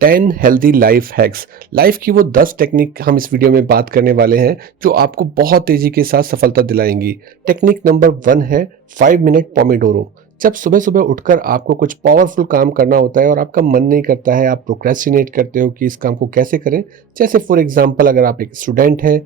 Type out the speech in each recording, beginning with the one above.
10 healthy life hacks. Life की वो 10 technique हम इस वीडियो में बात करने वाले हैं जो आपको बहुत तेजी के साथ सफलता दिलाएंगी। टेक्निक नंबर 1 है 5 मिनट पोमोडोरो। जब सुबह सुबह उठकर आपको कुछ पावरफुल काम करना होता है और आपका मन नहीं करता है, आप प्रोक्रेस्टिनेट करते हो कि इस काम को कैसे करें। जैसे फॉर एग्जांपल, अगर आप एक स्टूडेंट हैं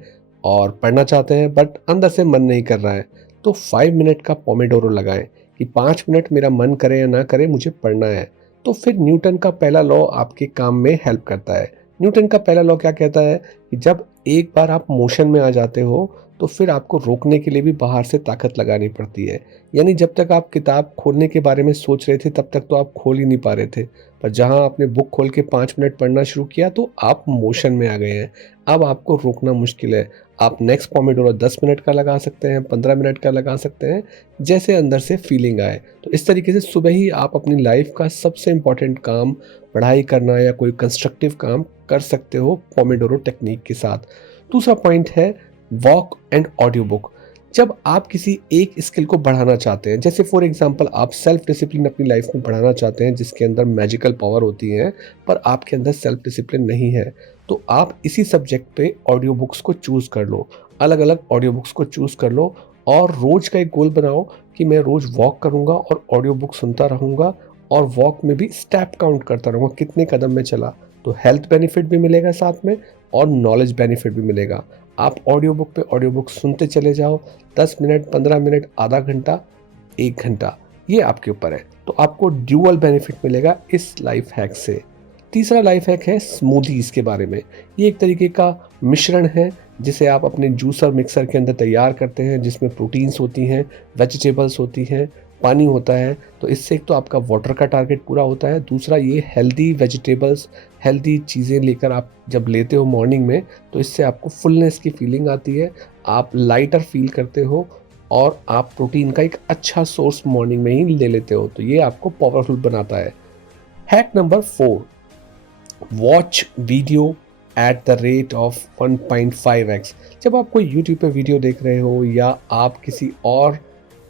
और पढ़ना चाहते हैं बट अंदर से मन नहीं कर रहा है, तो 5 मिनट का पोमोडोरो लगाएं कि 5 मिनट मेरा मन करे या ना करे, मुझे पढ़ना है। तो फिर न्यूटन का पहला लॉ आपके काम में हेल्प करता है। न्यूटन का पहला लॉ क्या कहता है कि जब एक बार आप मोशन में आ जाते हो तो फिर आपको रोकने के लिए भी बाहर से ताकत लगानी पड़ती है। यानी जब तक आप किताब खोलने के बारे में सोच रहे थे तब तक तो आप खोल ही नहीं पा रहे थे, पर जहां आपने बुक खोल के 5 मिनट पढ़ना शुरू किया तो आप मोशन में आ गए हैं। अब आपको रोकना मुश्किल है। आप नेक्स्ट पोमोडोरो 10 मिनट का लगा सकते हैं, 15 मिनट का लगा सकते हैं, जैसे अंदर से फीलिंग आए। तो इस तरीके से सुबह ही आप अपनी लाइफ का सबसे इम्पोर्टेंट काम, पढ़ाई करना या कोई कंस्ट्रक्टिव काम कर सकते हो पोमोडोरो टेक्निक के साथ। दूसरा पॉइंट है वॉक एंड ऑडियो बुक। जब आप किसी एक स्किल को बढ़ाना चाहते हैं, जैसे फॉर एग्जांपल आप सेल्फ डिसिप्लिन अपनी लाइफ में बढ़ाना चाहते हैं जिसके अंदर मैजिकल पावर होती है, पर आपके अंदर सेल्फ डिसिप्लिन नहीं है, तो आप इसी सब्जेक्ट पे ऑडियो बुक्स को चूज़ कर लो। अलग अलग ऑडियो बुक्स को चूज़ कर लो और रोज़ का एक गोल बनाओ कि मैं रोज़ वॉक करूँगा और ऑडियो बुक सुनता रहूँगा, और वॉक में भी स्टेप काउंट करता रहूँगा, कितने कदम में चला। तो हेल्थ बेनिफिट भी मिलेगा साथ में और नॉलेज बेनिफिट भी मिलेगा। आप ऑडियो बुक पे ऑडियो बुक सुनते चले जाओ, 10 मिनट, 15 मिनट, आधा घंटा, 1 घंटा, ये आपके ऊपर है। तो आपको ड्यूअल बेनिफिट मिलेगा इस लाइफ हैक से। तीसरा लाइफ हैक है स्मूदीज़ के बारे में। ये एक तरीके का मिश्रण है जिसे आप अपने जूसर मिक्सर के अंदर तैयार करते हैं, जिसमें प्रोटीन्स होती हैं, वेजिटेबल्स होती हैं, पानी होता है। तो इससे एक तो आपका वाटर का टारगेट पूरा होता है, दूसरा ये हेल्दी वेजिटेबल्स, हेल्दी चीज़ें लेकर आप जब लेते हो मॉर्निंग में, तो इससे आपको फुलनेस की फीलिंग आती है, आप लाइटर फील करते हो और आप प्रोटीन का एक अच्छा सोर्स मॉर्निंग में ही ले लेते हो। तो ये आपको पावरफुल बनाता है। Hack number 4, watch video at the rate of 1.5x। जब आप कोई यूट्यूब पे वीडियो देख रहे हो या आप किसी और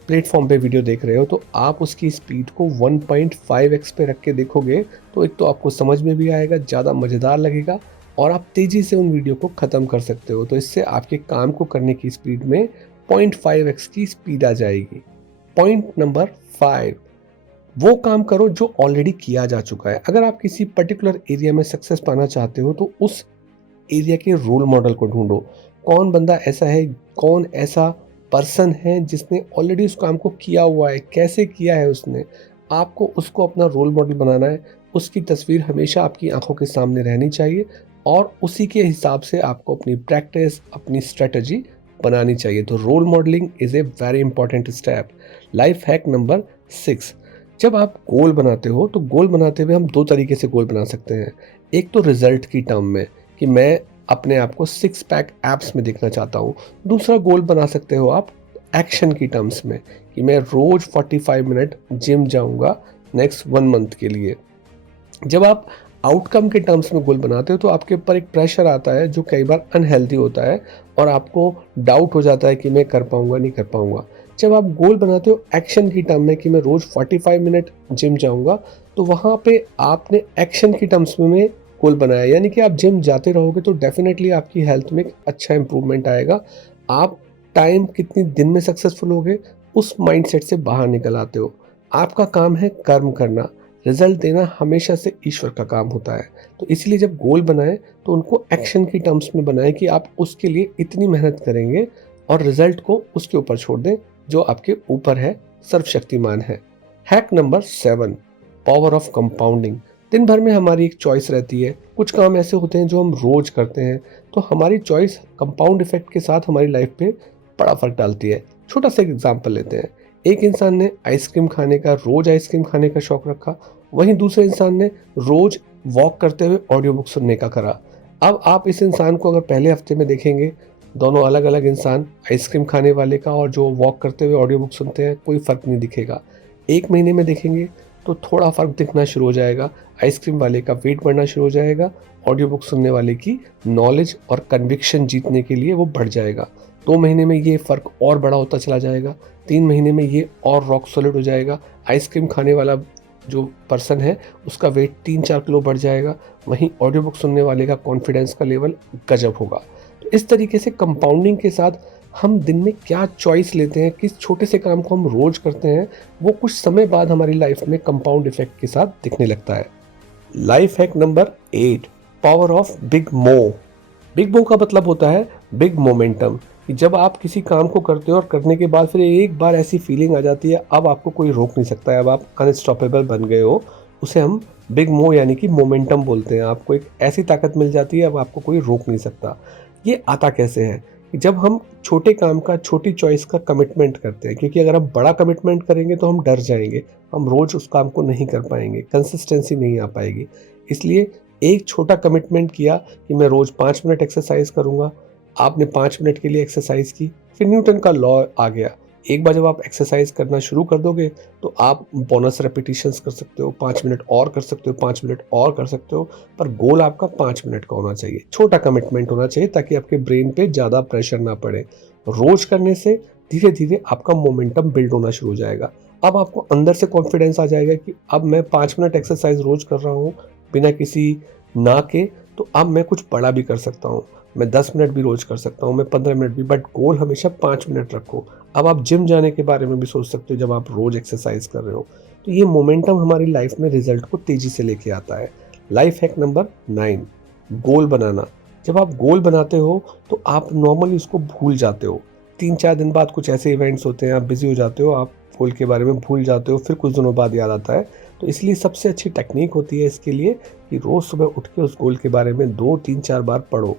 प्लेटफॉर्म पे वीडियो देख रहे हो, तो आप उसकी स्पीड को 1.5x पे रख के देखोगे तो एक तो आपको समझ में भी आएगा, ज़्यादा मज़ेदार लगेगा और आप तेज़ी से उन वीडियो को ख़त्म कर सकते हो। तो इससे आपके काम को करने की स्पीड में 0.5x की स्पीड आ जाएगी। पॉइंट नंबर 5, वो काम करो जो ऑलरेडी किया जा चुका है। अगर आप किसी पर्टिकुलर एरिया में सक्सेस पाना चाहते हो तो उस एरिया के रोल मॉडल को ढूंढो। कौन बंदा ऐसा है, कौन ऐसा पर्सन है जिसने ऑलरेडी उस काम को किया हुआ है, कैसे किया है उसने। आपको उसको अपना रोल मॉडल बनाना है। उसकी तस्वीर हमेशा आपकी आंखों के सामने रहनी चाहिए और उसी के हिसाब से आपको अपनी प्रैक्टिस, अपनी स्ट्रेटजी बनानी चाहिए। तो role modeling is a very important step. Life hack number 6, जब आप गोल बनाते हो तो गोल बनाते हुए हम 2 तरीके से गोल बना सकते हैं। एक तो रिजल्ट की टर्म में कि मैं अपने आप को 6 पैक एब्स में देखना चाहता हूँ। दूसरा गोल बना सकते हो आप एक्शन की टर्म्स में कि मैं रोज़ 45 मिनट जिम जाऊँगा नेक्स्ट 1 मंथ के लिए। जब आप आउटकम के टर्म्स में गोल बनाते हो तो आपके ऊपर एक प्रेशर आता है जो कई बार अनहेल्दी होता है और आपको डाउट हो जाता है कि मैं कर पाऊँगा, नहीं कर पाऊँगा। जब आप गोल बनाते हो एक्शन की टर्म में कि मैं रोज़ 45 मिनट जिम जाऊँगा, तो वहाँ पे आपने एक्शन की टर्म्स में गोल बनाया, यानी कि आप जिम जाते रहोगे तो डेफिनेटली आपकी हेल्थ में एक अच्छा इंप्रूवमेंट आएगा। आप टाइम कितनी दिन में सक्सेसफुल होगे उस माइंडसेट से बाहर निकल आते हो। आपका काम है कर्म करना, रिजल्ट देना हमेशा से ईश्वर का काम होता है। तो इसलिए जब गोल बनाएं तो उनको एक्शन की टर्म्स में बनाएं कि आप उसके लिए इतनी मेहनत करेंगे और रिजल्ट को उसके ऊपर छोड़ दें जो आपके ऊपर है, सर्वशक्तिमान है। Hack number 7, power of compounding. दिन भर में हमारी एक चॉइस रहती है। कुछ काम ऐसे होते हैं जो हम रोज करते हैं, तो हमारी चॉइस कंपाउंड इफेक्ट के साथ हमारी लाइफ पे बड़ा फर्क डालती है। छोटा सा एग्जांपल लेते हैं। एक इंसान ने आइसक्रीम खाने का, रोज आइसक्रीम खाने का शौक रखा, वहीं दूसरे इंसान ने रोज वॉक करते हुए ऑडियो बुक सुनने का करा। अब आप इस इंसान को अगर पहले हफ्ते में देखेंगे, दोनों अलग अलग इंसान, आइसक्रीम खाने वाले का और जो वॉक करते हुए ऑडियो बुक सुनते हैं, कोई फ़र्क नहीं दिखेगा। 1 महीने में देखेंगे तो थोड़ा फ़र्क दिखना शुरू हो जाएगा। आइसक्रीम वाले का वेट बढ़ना शुरू हो जाएगा, ऑडियो बुक सुनने वाले की नॉलेज और कन्विक्शन जीतने के लिए वो बढ़ जाएगा। 2 महीने में ये फ़र्क और बड़ा होता चला जाएगा। 3 महीने में ये और रॉक सॉलिड हो जाएगा। आइसक्रीम खाने वाला जो पर्सन है उसका वेट 3-4 किलो बढ़ जाएगा। वहीं ऑडियो बुक सुनने वाले का कॉन्फिडेंस का लेवल गजब होगा। तो इस तरीके से कंपाउंडिंग के साथ हम दिन में क्या चॉइस लेते हैं, किस छोटे से काम को हम रोज़ करते हैं, वो कुछ समय बाद हमारी लाइफ में कंपाउंड इफ़ेक्ट के साथ दिखने लगता है। Life hack number 8, power of big मो। बिग मो का मतलब होता है बिग मोमेंटम, कि जब आप किसी काम को करते हो और करने के बाद फिर एक बार ऐसी फीलिंग आ जाती है, अब आपको कोई रोक नहीं सकता है, अब आप अनस्टॉपेबल बन गए हो। उसे हम बिग मो यानी कि मोमेंटम बोलते हैं। आपको एक ऐसी ताकत मिल जाती है, अब आपको कोई रोक नहीं सकता। ये आता कैसे है कि जब हम छोटे काम का, छोटी चॉइस का कमिटमेंट करते हैं, क्योंकि अगर हम बड़ा कमिटमेंट करेंगे तो हम डर जाएंगे, हम रोज उस काम को नहीं कर पाएंगे, कंसिस्टेंसी नहीं आ पाएगी। इसलिए एक छोटा कमिटमेंट किया कि मैं रोज 5 मिनट एक्सरसाइज करूंगा। आपने 5 मिनट के लिए एक्सरसाइज की, फिर न्यूटन का लॉ आ गया। एक बार जब आप एक्सरसाइज करना शुरू कर दोगे तो आप बोनस रेपिटेशंस कर सकते हो, 5 मिनट और कर सकते हो, 5 मिनट और कर सकते हो। पर गोल आपका 5 मिनट का होना चाहिए, छोटा कमिटमेंट होना चाहिए, ताकि आपके ब्रेन पे ज़्यादा प्रेशर ना पड़े। रोज करने से धीरे धीरे आपका मोमेंटम बिल्ड होना शुरू हो जाएगा। अब आपको अंदर से कॉन्फिडेंस आ जाएगा कि अब मैं 5 मिनट एक्सरसाइज रोज कर रहा हूँ बिना किसी ना के, तो अब मैं कुछ बड़ा भी कर सकता हूँ। मैं 10 मिनट भी रोज कर सकता हूँ, मैं 15 मिनट भी, बट गोल हमेशा 5 मिनट रखो। अब आप जिम जाने के बारे में भी सोच सकते हो जब आप रोज एक्सरसाइज कर रहे हो। तो ये मोमेंटम हमारी लाइफ में रिजल्ट को तेजी से लेके आता है। लाइफ हैक नंबर 9, गोल बनाना। जब आप गोल बनाते हो तो आप नॉर्मली उसको भूल जाते हो। 3-4 दिन बाद कुछ ऐसे इवेंट्स होते हैं, आप बिजी हो जाते हो, आप गोल के बारे में भूल जाते हो, फिर कुछ दिनों बाद याद आता है। तो इसलिए सबसे अच्छी टेक्निक होती है इसके लिए कि रोज सुबह उठ के उस गोल के बारे में 2-3-4 बार पढ़ो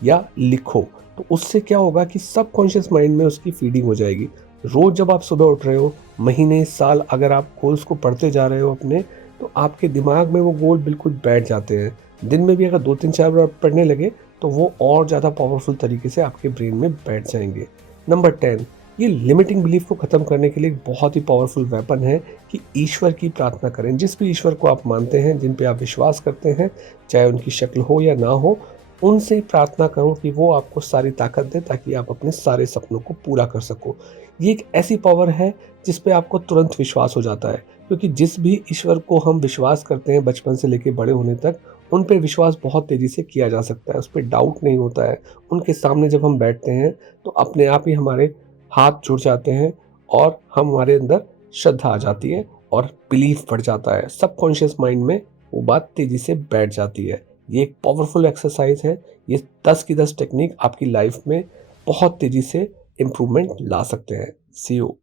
या लिखो। तो उससे क्या होगा कि सबकॉन्शियस माइंड में उसकी फीडिंग हो जाएगी। रोज जब आप सुबह उठ रहे हो, महीने साल अगर आप गोल्स को पढ़ते जा रहे हो अपने, तो आपके दिमाग में वो गोल बिल्कुल बैठ जाते हैं। दिन में भी अगर 2-3-4 बार पढ़ने लगे तो वो और ज़्यादा पावरफुल तरीके से आपके ब्रेन में बैठ जाएंगे। नंबर 10, ये लिमिटिंग बिलीफ को ख़त्म करने के लिए एक बहुत ही पावरफुल वेपन है कि ईश्वर की प्रार्थना करें। जिस भी ईश्वर को आप मानते हैं, जिन पे आप विश्वास करते हैं, चाहे उनकी शक्ल हो या ना हो, उनसे प्रार्थना करो कि वो आपको सारी ताकत दे ताकि आप अपने सारे सपनों को पूरा कर सको। ये एक ऐसी पावर है जिस पे आपको तुरंत विश्वास हो जाता है, क्योंकि जिस भी ईश्वर को हम विश्वास करते हैं बचपन से लेके बड़े होने तक, उन पे विश्वास बहुत तेज़ी से किया जा सकता है, उस पे डाउट नहीं होता है। उनके सामने जब हम बैठते हैं तो अपने आप ही हमारे हाथ जुड़ जाते हैं और हमारे अंदर श्रद्धा आ जाती है और बिलीफ बढ़ जाता है। सबकॉन्शियस माइंड में वो बात तेज़ी से बैठ जाती है। ये एक पावरफुल एक्सरसाइज है। ये 10 की 10 टेक्निक आपकी लाइफ में बहुत तेज़ी से इम्प्रूवमेंट ला सकते हैं। सी यू।